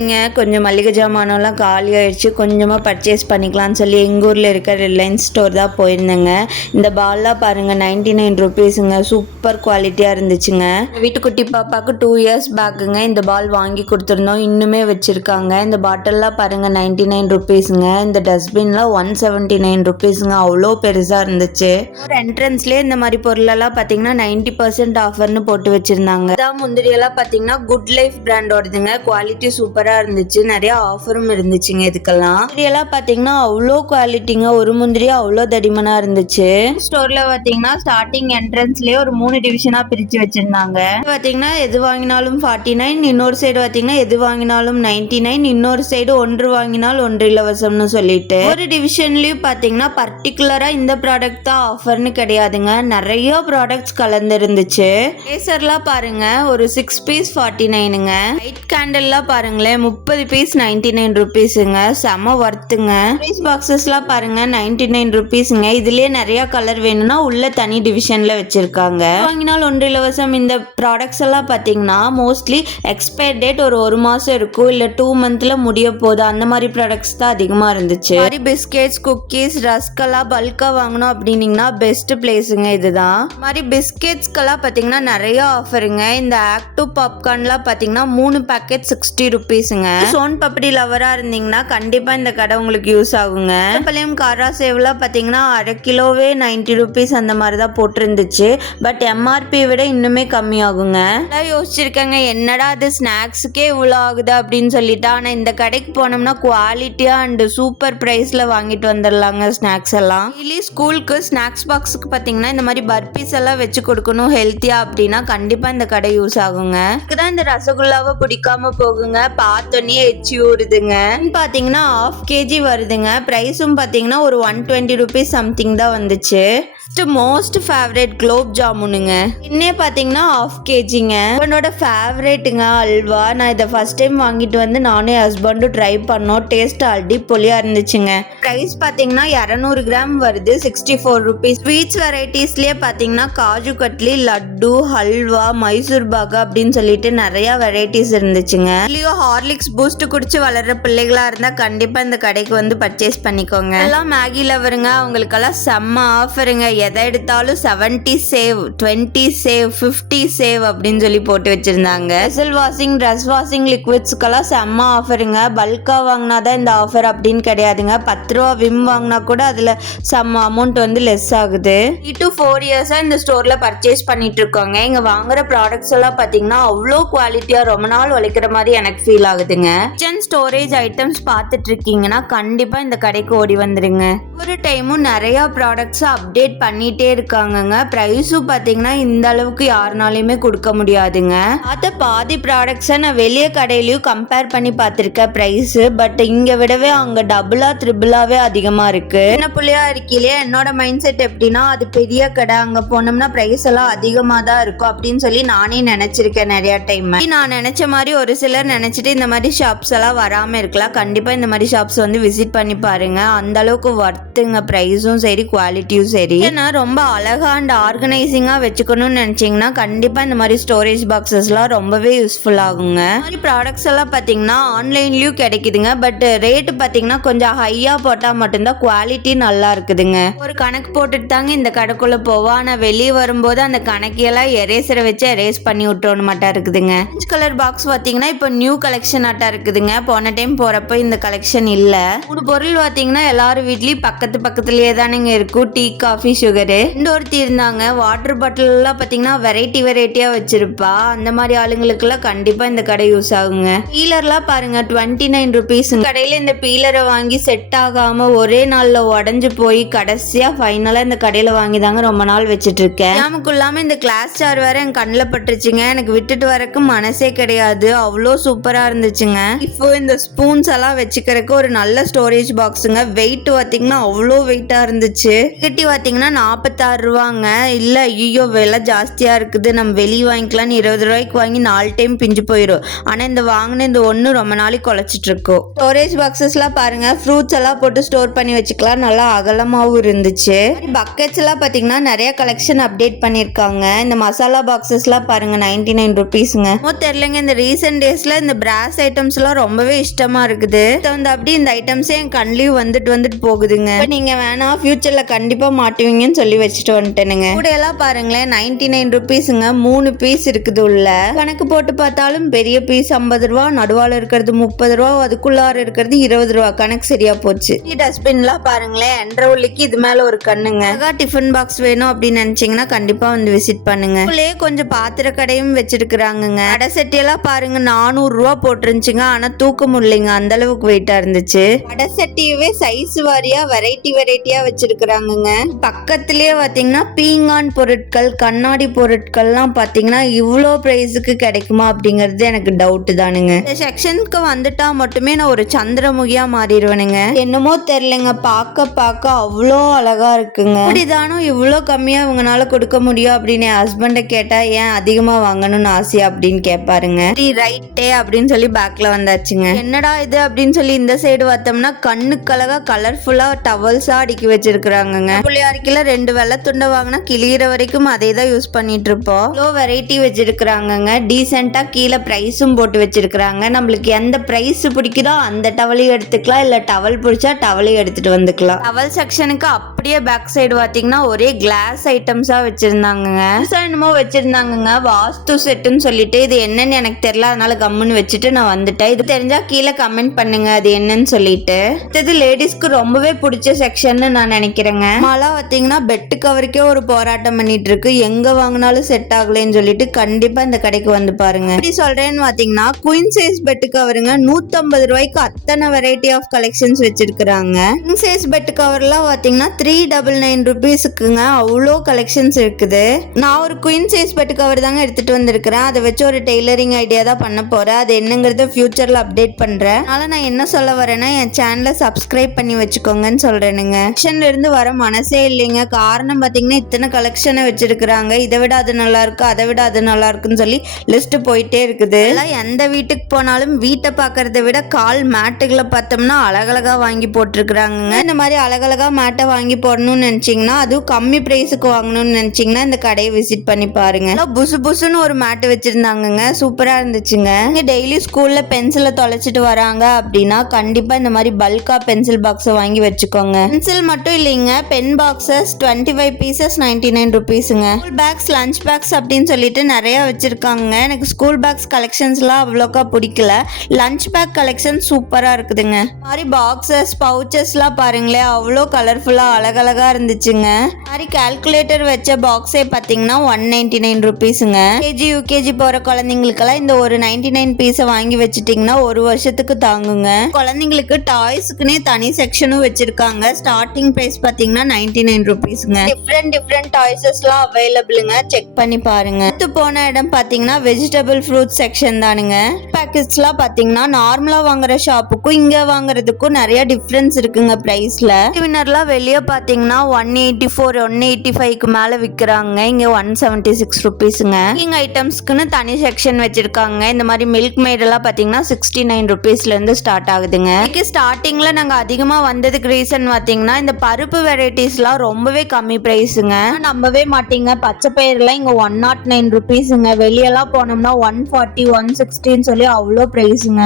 இங்கே கொஞ்சம் மளிகை ஜாமானெல்லாம் காலி ஆயிடுச்சு, கொஞ்சமாக பர்ச்சேஸ் பண்ணிக்கலாம்னு சொல்லி எங்கள் ஊரில் இருக்க ரிலையன்ஸ் ஸ்டோர் தான் போயிருந்தேங்க. இந்த பால்லாம் பாருங்கள் 99 ருபீஸுங்க, சூப்பர் குவாலிட்டியாக இருந்துச்சுங்க. வீட்டுக்குட்டி பாப்பாவுக்கு 2 இயர்ஸ் பேக்குங்க இந்த பால் வாங்கி கொடுத்துருந்தோம், இன்னுமே வச்சுருக்காங்க. இந்த பாட்டில்லாம் பாருங்கள் 99 ருபீஸுங்க. இந்த டஸ்ட்பின்லாம் 179 ருபீஸுங்க, அவ்வளோ பெருசாக இருந்துச்சு. ஒரு என்ட்ரன்ஸ்லேயே இந்த மாதிரி பொருளெல்லாம் பார்த்தீங்கன்னா 90% ஆஃபர்னு போட்டு வச்சுருந்தாங்க. இதான் முந்திரியெல்லாம் பார்த்தீங்கன்னா குட் லைஃப் பிராண்டோடதுங்க, குவாலிட்டி சூப்பராக இருந்துச்சு, நிறைய ஆஃபரும் இருந்துச்சுங்க. இதுக்கெல்லாம் முந்திரியெல்லாம் பார்த்தீங்கன்னா அவ்வளோ குவாலிட்டிங்க, ஒரு முந்திரி அவ்வளோ தடிமனாக இருந்துச்சு. ஸ்டோரில் பார்த்தீங்கன்னா ஸ்டார்டிங் என்ட்ரன்ஸ்லேயே ஒரு 3 டிவிஷனாக பிரித்து வச்சுருந்தாங்க. பார்த்தீங்கன்னா எது வாங்கினாலும் 49, இன்னொரு சைடு பார்த்தீங்கன்னா எது வாங்கினாலும் 99, இன்னொரு சைடு 1 வாங்கினால் 1 இலவசம்னு சொல்லிட்டு. ஒரு டிவிஷன்லயும் பார்த்தீங்கன்னா பர்டிகுலராக இந்த ப்ராடக்ட் தான் ஆஃபர்னு கிடையாதுங்க, நிறைய ப்ராடக்ட்ஸ் கலந்து இருந்துச்சு. லேசர்லாம் பாருங்க ஒரு 6 பீஸ் 49ங்க. லைட் கேண்டல்லாம் பாருங்களேன் 30 பீஸ் 99 ருபீஸுங்க, செம வர்த்துங்க. ப்ரைஸ் பாக்ஸஸ்லாம் பாருங்க 99 ருபீஸுங்க. இதுலயே நிறைய கலர் வேணும்னா உள்ள தனி டிவிஷன்ல வச்சிருக்காங்க. வாங்கினால் 1 இலவசம். இந்த ப்ராடக்ட்ஸ் எல்லாம் பாத்தீங்கன்னா மோஸ்ட்லி எக்ஸ்பயர் டேட் ஒரு மாசம் இருக்கும், இல்ல 2 மந்த்ல முடிய போகுது, அந்த மாதிரி ப்ராடக்ட்ஸ் தான் அதிகமா இருந்துச்சு. மாதிரி பிஸ்கெட்ஸ், குக்கீஸ், ரஸ்கெல்லாம் பல்கா வாங்கணும் அப்படின்னீங்கன்னா பெஸ்ட் பிளேஸுங்க இதுதான். மாதிரி பிஸ்கெட்ஸ்க்கெல்லாம் பாத்தீங்கன்னா நிறைய ஆஃபருங்க. இந்த ஆக்டிவ் பாப்கார்ன்லாம் பாத்தீங்கன்னா 3 பேக்கெட் 60 ருபீஸுங்க. சோன் பப்படி லவரா இருந்தீங்கன்னா கண்டிப்பா இந்த கடை உங்களுக்கு யூஸ் ஆகுங்க. பழையம் காரா சேவ்லாம் பாத்தீங்கன்னா அரை கிலோவே 90 ருபீஸ் அந்த மாதிரி தான் போட்டிருந்துச்சு, பட் எம்ஆர்பி விட இன்னுமே கம்மி ஆகுங்க. யோசிச்சிருக்கேங்க என்னடா அது ஸ்நாக்ஸுக்கே இவ்வளோ ஆகுது அப்படின்னு சொல்லிட்டு. ஆனா இந்த கடைக்கு போனோம்னா குவாலிட்டியா அண்ட் சூப்பர் பிரைஸ்ல வாங்கிட்டு வந்துடலாங்க ஸ்நாக்ஸ் எல்லாம். டெய்லி ஸ்கூலுக்கு ஸ்நாக்ஸ் பாக்ஸுக்கு பாத்தீங்கன்னா இந்த மாதிரி பர்பீஸ் எல்லாம் வச்சு கொடுக்கணும் ஹெல்த்தியா அப்படின்னா கண்டிப்பா இந்த கடை யூஸ் ஆகுங்க. இதுதான் இந்த ரசகுல்லாவை பிடிக்காம போகுங்க, பார்த்தோன்னே எச்சி ஊறுதுங்க. பாத்தீங்கன்னா 1/2 kg வருதுங்க. பிரைஸும் பாத்தீங்கன்னா ஒரு 120 ருபீஸ் சம்திங் தான் வந்துச்சு. மோஸ்ட் ஃபேவரட் குலோப் ஜாமுனுங்க, இன்னே பாத்தீங்கன்னா 1/2 kgங்க. என்னோட ஃபேவரேட்டுங்க அல்வா. நான் இதை ஃபர்ஸ்ட் டைம் வாங்கிட்டு வந்து நானும் ஹஸ்பண்டும் ட்ரை பண்ணோம், டேஸ்ட் அடிப்பொலியா இருந்துச்சுங்க. பிரைஸ் பாத்தீங்கன்னா 200 கிராம் வருது, 64 ருபீஸ். ஸ்வீட்ஸ் வெரைட்டிஸ்லயே பாத்தீங்கன்னா காஜு கட்லி, லட்டு, ஹல்வா, மைசூர் பாகா அப்படின்னு சொல்லிட்டு நிறைய வெரைட்டிஸ் இருந்துச்சுங்க. இல்லையோ ஹார்லிக்ஸ் பூஸ்ட் குடிச்சு வளர்ற பிள்ளைகளா இருந்தா கண்டிப்பா இந்த கடைக்கு வந்து பர்ச்சேஸ் பண்ணிக்கோங்க. எல்லாம் மேகி லவருங்க, அவங்களுக்கெல்லாம் செம்ம ஆஃபருங்க. எதை எடுத்தாலும் 70 சேவ், 20 சேவ், 50 சேவ் அப்படின்னு சொல்லி போட்டு வச்சிருந்தாங்க. வெசல் வாஷிங், ட்ரெஸ் வாஷிங் லிக்விட்ஸ்க்கெல்லாம் செம்ம ஆஃபருங்க. பல்கா வாங்கினாதான் இந்த ஆஃபர் அப்படின்னு கிடையாதுங்க. 10 ரூபா விம் வாங்கினா கூட அதுல செம்ம அமௌண்ட் வந்து லெஸ் ஆகுது. 3 to 4 இயர்ஸா இந்த ஸ்டோர்ல பர்ச்சேஸ் பண்ணிட்டு இருக்கோங்க. இங்க வாங்குற ப்ராடக்ட்ஸ் எல்லாம் பாத்தீங்கன்னா அவ்வளோ குவாலிட்டியா ரொம்ப நாள் உழைக்கிற மாதிரி எனக்கு ஃபீல் ஆகுதுங்க. கிச்சன் ஸ்டோரேஜ் ஐட்டம்ஸ் பார்த்துட்டு இருக்கீங்கன்னா கண்டிப்பா இந்த கடைக்கு ஓடி வந்துருங்க. ஒரு டைமும் நிறைய ப்ராடக்ட்ஸ் அப்டேட் பண்ணிட்டே இருக்காங்கங்க. பிரைஸும் பாத்தீங்கன்னா இந்த அளவுக்கு யாருனாலையுமே கொடுக்க முடியாதுங்க. பார்த்த பாதி ப்ராடக்ட்ஸை நான் வெளியே கடையிலயும் கம்பேர் பண்ணி பார்த்திருக்கேன் பிரைஸ், பட் இங்க விடவே அங்க டபுளா ட்ரிபிளாவே அதிகமா இருக்கு. என்ன புள்ளையா இருக்கிலே என்னோட மைண்ட் செட் எப்படின்னா அது பெரிய கடை, அங்க போனோம்னா பிரைஸ் எல்லாம் அதிகமா தான் இருக்கும் அப்படின்னு சொல்லி நானே நினைச்சிருக்கேன் நிறைய டைம். நான் நினைச்ச மாதிரி ஒரு சிலர் நினைச்சிட்டு இந்த மாதிரி ஷாப்ஸ் எல்லாம் வராம இருக்கலாம். கண்டிப்பா இந்த மாதிரி ஷாப்ஸ் வந்து விசிட் பண்ணி பாருங்க, அந்த அளவுக்கு வர்த்துங்க, பிரைஸும் சரி குவாலிட்டியும் சரி. ஏன்னா ரொம்ப அழகா அண்ட் ஆர்கனைசிங்கா வச்சுக்கணும்னு நினைச்சீங்கன்னா கண்டிப்பா இந்த மாதிரி ஸ்டோரேஜ் பாக்ஸஸ்லாம் ரொம்பவே யூஸ்ஃபுல் ஆகுங்க. இந்த மாதிரி ப்ராடக்ட்ஸ் எல்லாம் பாத்தீங்கன்னா ஆன்லைன்லயும் கிடைக்குதுங்க, பட் ரேட் பாத்தீங்கன்னா கொஞ்சம் ஹையா போட்டா மட்டும்தான் குவாலிட்டி நல்லா இருக்குதுங்க. ஒரு கணக்கு போட்டுட்டு தாங்க இந்த கடைக்குள்ள போவோம், ஆனா வெளியே வரும்போது அந்த கணக்கையெல்லாம் எரேசரை வச்சு எரேஸ் பண்ணி விட்டோன்னு மாட்டா இருக்குதுங்க. ஆரஞ்சு கலர் பாக்ஸ் பாத்தீங்கன்னா இப்போ நியூ கலெக்ஷன் ஆட்டா இருக்குதுங்க, போன டைம் போறப்ப இந்த கலெக்ஷன் இல்ல. 3 பொருள் பாத்தீங்கன்னா எல்லாரும் வீட்லயும் பக்கத்துலயே தானுங்க இருக்கும், டீ, காஃபி, சுகரு. ஒருத்தி இருந்தாங்க வாட்டர் பாட்டில் எல்லாம் பாத்தீங்கன்னா வெரைட்டியா வச்சிருப்பா, அந்த மாதிரி ஆளுங்களுக்கு எல்லாம் கண்டிப்பா இந்த கடை யூஸ் ஆகுங்க. பீலர்லாம் பாருங்க 29 ருபீஸ். கடையில இந்த பீலரை வாங்கி செட் ஆகாம ஒரே நாள்ல உடஞ்சு போய் கடைசியா ஃபைனலா இந்த கடையில வாங்கி தாங்க ரொம்ப நாள் வச்சிட்டு இருக்கேன். நமக்குள்ளாம இந்த கிளாஸ் ஜார் வேற என் கண்ணில் பட்டுருச்சுங்க, எனக்கு விட்டுட்டு வரக்கு மனசே கிடையாது, அவ்வளோ சூப்பரா இருந்துச்சுங்க. இப்போ இந்த ஸ்பூன்ஸ் எல்லாம் வச்சுக்கிறதுக்கு ஒரு நல்ல ஸ்டோரேஜ் பாக்ஸுங்க. வெயிட் பாத்தீங்கன்னா அவ்வளோ வெயிட்டா இருந்துச்சு. கட்டி பாத்தீங்கன்னா 46 ரூபாங்க. இல்ல ஐயோ விலை ஜாஸ்தியா இருக்குது, நம்ம வெளியே வாங்கிக்கலாம்னு 20 ரூபாய்க்கு வாங்கி 4 டைம் பிஞ்சு போயிடும். ஆனா இந்த வாங்கின இந்த ஒண்ணு ரொம்ப நாளைக்கு குலைச்சிட்டு இருக்கும். ஸ்டோரேஜ் பாக்ஸஸ் எல்லாம் பாருங்க, ஃப்ரூட்ஸ் எல்லாம் போட்டு ஸ்டோர் பண்ணி வச்சுக்கலாம், நல்லா அகலமாவும் இருந்துச்சு. பக்கெட்ஸ் எல்லாம் பாத்தீங்கன்னா நிறைய கலெக்ஷன் அப்டேட் பண்ணிருக்காங்க. இந்த மசாலா பாக்ஸஸ் எல்லாம் பாருங்க 99 ருபீஸ்ங்க. தெரியலங்க, இந்த ரீசெண்ட் டேஸ்ல இந்த பிராஸ் ஐட்டம்ஸ் எல்லாம் ரொம்ப ரொம்பவே இஷ்டமா இருக்குது. வந்து அப்படி இந்த ஐட்டம்ஸே என் கண்ணிலையும் வந்துட்டு போகுதுங்க. நீங்க வேணா ஃபியூச்சர்ல கண்டிப்பா மாட்டுவீங்கன்னு சொல்லி வச்சுட்டு வந்துட்டேனுங்க. கூட எல்லாம் பாருங்களேன் 99 ருபீஸுங்க. 3 பீஸ் இருக்குது உள்ள. கணக்கு போட்டு பார்த்தாலும் பெரிய பீஸ் 50 ரூபா, நடுவால இருக்கிறது 30 ரூபா, அதுக்குள்ளார இருக்கிறது 20 ரூபா. கணக்கு சரியா போச்சு. டஸ்ட்பின்லாம் பாருங்களேன், என்றவுள்ளிக்கு இது மேல ஒரு கண்ணுங்க. டிஃபன் பாக்ஸ் வேணும் அப்படின்னு நினைச்சீங்கன்னா கண்டிப்பா வந்து விசிட் பண்ணுங்க. கொஞ்சம் பாத்திர கடையும் வச்சிருக்காங்க. அடை செட்டி எல்லாம் பாருங்க 400 ரூபா போட்டுருந்துச்சுங்க. ஆனா தூக்க முடியலைங்க, அந்த அளவுக்கு வெயிட்டா இருந்துச்சு. அடை சட்டியவே சைஸ் வாரியா வெரைட்டியா வச்சிருக்காங்க. பக்கத்திலேயே பாத்தீங்கன்னா பீங்கான் பொருட்கள், கண்ணாடி பொருட்கள்லாம் பாத்தீங்கன்னா இவ்வளோ பிரைஸுக்கு கிடைக்குமா அப்படிங்கறது எனக்கு டவுட் தானுங்க. இந்த செக்ஷனுக்கு வந்துட்டா மட்டுமே நான் ஒரு சந்திரமுகியா மாறிடுவேனுங்க. என்னமோ தெரியலங்க, பார்க்க அவ்வளோ அழகா இருக்குங்க. இப்படிதானோ இவ்வளோ கம்மியா இவங்கனால கொடுக்க முடியும் அப்படின்னு என் ஹஸ்பண்ட கேட்டா ஏன் அதிகமா வாங்கணும்னு ஆசையா அப்படின்னு கேட்பாருங்க. ரைட்டே அப்படின்னு சொல்லி பேக்ல வந்தாச்சுங்க. என்னடா இது அப்படின்னு சொல்லி இந்த சைடு பார்த்தோம்னா கண்ணுக்கு அழகா கலர்ஃபுல்லா டவல்ஸா அடுக்கி வச்சிருக்காங்க. புள்ளியாரிக்கல 2 வெள்ளை துண்டை வாங்கினா கிளியிற வரைக்கும் அதே தான் யூஸ் பண்ணிட்டு இருப்போம். அவ்வளோ வெரைட்டி வச்சிருக்காங்க. டீசெண்டா கீழே பிரைஸும் போட்டு வச்சிருக்காங்க. நம்மளுக்கு எந்த பிரைஸ் பிடிக்குதோ அந்த டவலையும் எடுத்துக்கலாம், இல்ல டவல் பிடிச்சா டவலையும் எடுத்துட்டு வந்துக்கலாம். டவல் செக்ஷனுக்கு அப்படியே பேக் சைடு பாத்தீங்கன்னா ஒரே கிளாஸ் ஐட்டம்ஸா வச்சிருந்தாங்க. என்னமோ வச்சிருந்தாங்க வாஸ்து செட்டுன்னு சொல்லிட்டு. இது என்னன்னு எனக்கு தெரியல, அதனால கம்முன்னு வச்சுட்டு நான் வந்துட்டேன். இது தெரிஞ்சா கீழே கமெண்ட் பண்ணுங்க அது என்னன்னு சொல்லிட்டு. இது லேடிஸ்க்கு ரொம்பவே பிடிச்ச செக்ஷன் நான் நினைக்கிறேங்க. மழை பாத்தீங்கன்னா பெட்டு கவருக்கே ஒரு போராட்டம் பண்ணிட்டு இருக்கு. எங்க வாங்கினாலும் செட் ஆகலன்னு சொல்லிட்டு கண்டிப்பா இந்த கடைக்கு வந்து பாருங்க. எப்படி சொல்றேன்னு பாத்தீங்கன்னா குயின் சைஸ் பெட்டு கவருங்க 150 ரூபாய்க்கு அத்தனை வெரைட்டி ஆஃப் கலெக்ஷன்ஸ் வச்சிருக்காங்க. கிங் சைஸ் பெட் கவர்லாம் பாத்தீங்கன்னா 399 ருபீஸுக்குங்க. அவ்வளோ கலெக்ஷன்ஸ் இருக்குது. நான் ஒரு குயின் சைஸ் பெட் கவர் தாங்க எடுத்துட்டு வந்திருக்கிறேன். அதை வச்சு ஒரு டெய்லரிங் ஐடியா தான் பண்ண போறேன். அது என்னங்கிறத ஃபியூச்சர்ல அப்டேட் பண்றேன். அதனால நான் என்ன சொல்ல வரேன்னா என் சேனலை சப்ஸ்கிரைப் பண்ணி வச்சுக்கோங்கன்னு சொல்றேனுங்க. கலெக்ஷன்ல இருந்து வர மனசே இல்லைங்க. காரணம் பாத்தீங்கன்னா இத்தனை கலெக்ஷனை வச்சிருக்காங்க. இதை விட அது நல்லா இருக்கு, அதை விட அது நல்லா இருக்குன்னு சொல்லி லிஸ்ட் போயிட்டே இருக்குது. எந்த வீட்டுக்கு போனாலும் வீட்டை பாக்குறத விட கால் மேட்டுகளை பார்த்தோம்னா அழகழகா வாங்கி போட்டிருக்கிறாங்க. இந்த மாதிரி அழகழகா மேட்டை வாங்கி போடணும்னு நினைச்சீங்கன்னா, அதுவும் கம்மி பிரைஸுக்கு வாங்கணும்னு நினைச்சீங்கன்னா இந்த கடையை விசிட் பண்ணி பாருங்க. புசுன்னு ஒரு மேட்டு வச்சிருந்தாங்க, சூப்பரா இருந்துச்சுங்க. இங்க டெய்லி ஸ்கூல்ல பென்சிலை தொலைச்சிட்டு வராங்க அப்படின்னா கண்டிப்பா இந்த மாதிரி பல்கா பென்சில் பாக்ஸ் வாங்கி வச்சுக்கோங்க. பென்சில் மட்டும் இல்லைங்க, பென் பாக்ஸஸ் 25 பீசஸ் 99 ருபீஸுங்க. ஸ்கூல் பேக்ஸ், லஞ்ச் பேக்ஸ் அப்படின்னு சொல்லிட்டு நிறைய வச்சிருக்காங்க. எனக்கு ஸ்கூல் பேக்ஸ் கலெக்ஷன்ஸ்லாம் அவ்வளோக்கா பிடிக்கல. லஞ்ச் பேக் கலெக்ஷன் சூப்பரா இருக்குதுங்க. மாதிரி பாக்ஸஸ், பவுச்சஸ்லாம் பாருங்களேன், அவ்வளோ கலர்ஃபுல்லா அழகழகா இருந்துச்சுங்க. மாதிரி கால்குலேட்டர் வச்ச பாக்ஸே பார்த்தீங்கன்னா 199 ருபீஸுங்க. கேஜி யூகேஜி போற குழந்தைங்களுக்கெல்லாம் இந்த ஒரு 99 பீஸை வாங்கி வச்சுட்டீங்கன்னா ஒரு வருஷத்துக்கு தாங்குங்க. குழந்தைங்களுக்கு டாய்ஸ்க்குனே தனி செக்ஷனும் வச்சிருக்காங்க. ஸ்டார்டிங் பிரைஸ் பார்த்தீங்கன்னா 99 ருபீஸுங்க. டிஃப்ரெண்ட் டாய்ஸஸ்லாம் அவைலபிளுங்க, செக் பண்ணி பாருங்க. அடுத்து போன இடம் பார்த்தீங்கன்னா வெஜிடபிள் ஃப்ரூட் செக்ஷன் தானுங்க. பேக்கெட்ஸ்லாம் பார்த்தீங்கன்னா நார்மலா வாங்குற ஷாப்புக்கும் இங்க வாங்குறதுக்கும் நிறைய டிஃபரன்ஸ் இருக்குங்க பிரைஸ்ல. வின்னர்லாம் வெளியே பார்த்தீங்கன்னா 184 185க்கு மேல விற்கிறாங்க. இங்க 176 ருபீஸுங்க. கிங் ஐட்டம்ஸ்க்குன்னு தனி செக்ஷன் வச்சிருக்காங்க. இந்த மாதிரி மில்க் மேட் எல்லாம் பாத்தீங்கன்னா 69 ருபீஸ்ல இருந்து ஸ்டார்ட் ஆகுதுங்க. ஸ்டார்டிங்ல நாங்க அதிகமா வந்ததுக்கு ரீசன் பாத்தீங்கன்னா இந்த பருப்பு வெரைட்டிஸ்லாம் ரொம்பவே கம்மி பிரைஸுங்க. நம்பவே மாட்டீங்க, பச்சை பயிரெல்லாம் இங்க 109 ருபீஸுங்க. வெளியெல்லாம் போனோம்னா 140 160 சொல்லி அவ்வளோ பிரைஸுங்க.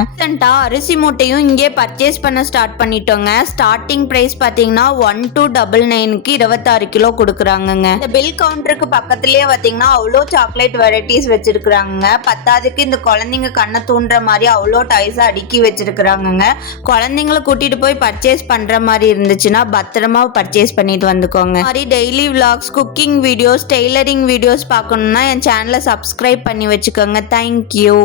அரிசி மூட்டையும் இங்கே பர்ச்சேஸ் பண்ண ஸ்டார்ட் பண்ணிட்டோங்க. ஸ்டார்டிங் பிரைஸ் பாத்தீங்கன்னா 1299க்கு 26 கிலோ கொடுக்குறாங்கங்க. இந்த பில் கவுண்டருக்கு பக்கத்துலயே பாத்தீங்கன்னா அவ்வளோ சாக்லேட் வெரைட்டிஸ் வச்சிருக்காங்க. பத்தாவதுக்கு இந்த குழந்தைங்க கண்ணை தூண்டுற மாதிரி அவ்வளோ டாய்ஸா அடுக்கி வச்சிருக்காங்க. குழந்தைங்களை கூட்டிட்டு போய் பர்ச்சேஸ் பண்ற மாதிரி இருந்துச்சுன்னா பத்திரமா பர்ச்சேஸ் பண்ணிட்டு வந்துக்கோங்க. மாதிரி daily vlogs, cooking videos, tailoring videos பார்க்கணும்னா என் சேனலை சப்ஸ்கிரைப் பண்ணி வச்சுக்கோங்க. தேங்க்யூ.